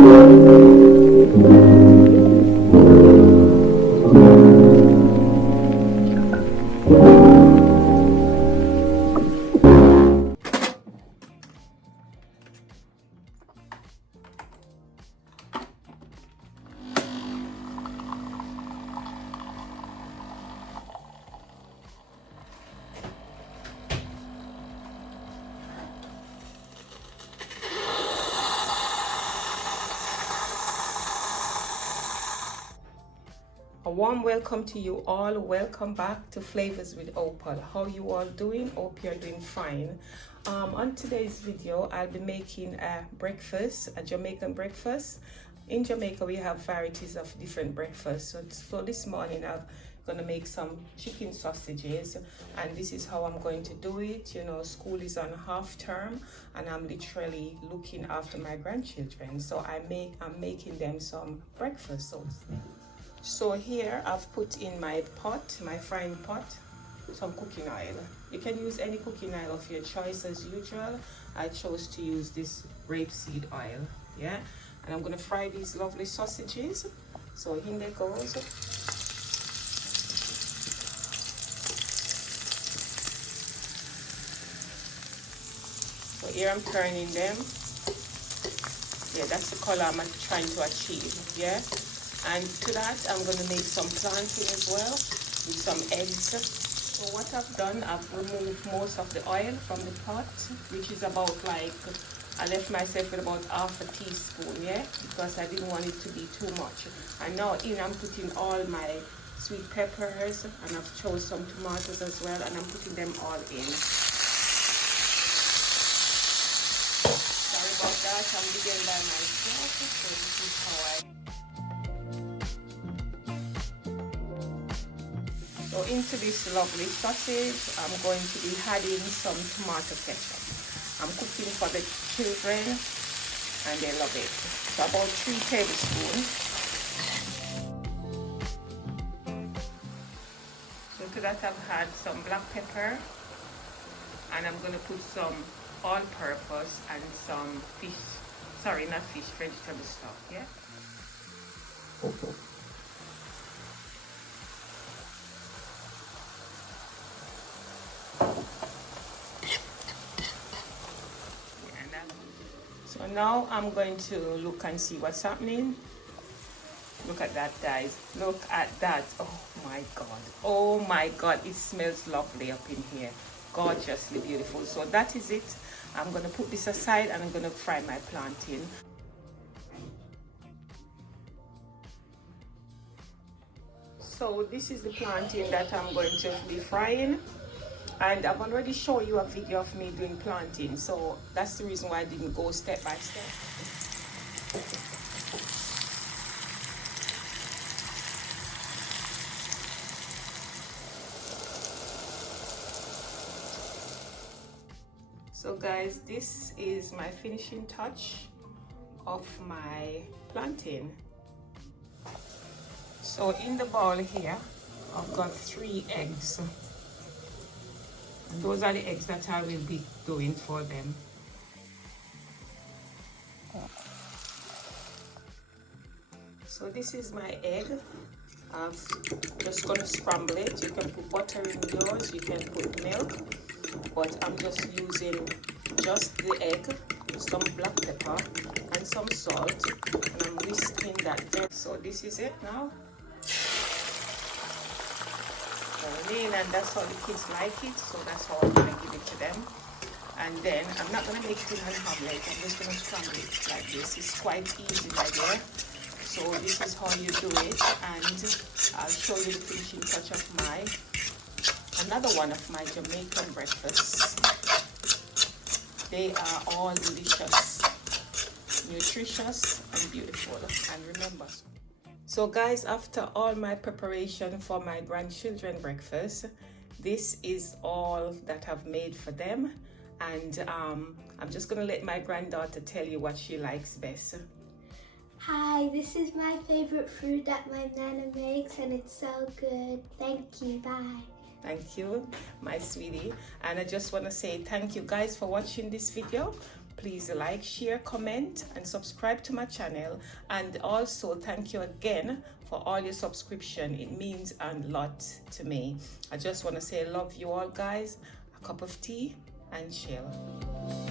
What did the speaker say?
A warm welcome to you all. Welcome back to Flavors with Opal. How you all doing? Hope you're doing fine. On today's video, I'll be making a breakfast, a Jamaican breakfast. In Jamaica, we have varieties of different breakfasts. So this morning, I'm gonna make some chicken sausages, and this is how I'm going to do it. You know, school is on half term, and I'm literally looking after my grandchildren. So I'm making them some breakfast. So here I've put in my pot, my frying pot, some cooking oil. You can use any cooking oil of your choice as usual. I chose to use this rapeseed oil, yeah? And I'm gonna fry these lovely sausages. So in there goes. So here I'm turning them. Yeah, that's the color I'm trying to achieve, yeah? And to that, I'm going to make some plantain as well with some eggs. So what I've done, I've removed most of the oil from the pot, which is about like, I left myself with about half a teaspoon, yeah, because I didn't want it to be too much. And now I'm putting all my sweet peppers, and I've chose some tomatoes as well, and I'm putting them all in. Sorry about that, I'm beginning by myself, so this is how So into this lovely sausage, I'm going to be adding some tomato ketchup. I'm cooking for the children and they love it. So about 3 tablespoons. So to that I've had some black pepper, and I'm going to put some all-purpose and some fish, sorry, not fish, vegetable stock, yeah? So now I'm going to look and see what's happening. Look at that, guys. Look at that. Oh my God. Oh my God. It smells lovely up in here. Gorgeously beautiful. So that is it. I'm going to put this aside and I'm going to fry my plantain. So this is the plantain that I'm going to be frying. And I've already shown you a video of me doing plantain, so that's the reason why I didn't go step by step. So guys, this is my finishing touch of my plantain. So in the bowl here, I've got 3 eggs. And those are the eggs that I will be doing for them. So this is my egg. I'm just going to scramble it. You can put butter in yours, you can put milk, but I'm just using just the egg, some black pepper and some salt, and I'm whisking that. So this is it now. And that's how the kids like it, so that's how I'm going to give it to them. And then I'm not going to make it in an omelette, I'm just going to scramble it like this. It's quite easy right there. So this is how you do it, and I'll show you the finishing touch of another one of my Jamaican breakfasts. They are all delicious, nutritious and beautiful. And remember, so guys, after all my preparation for my grandchildren breakfast, this is all that I've made for them. And I'm just gonna let my granddaughter tell you what she likes best. Hi, this is my favorite fruit that my nana makes, and it's so good. Thank you, bye. Thank you, my sweetie. And I just want to say thank you guys for watching this video. please like, share, comment, and subscribe to my channel. And also thank you again for all your subscription. It means a lot to me. I just want to say I love you all, guys. A cup of tea and chill.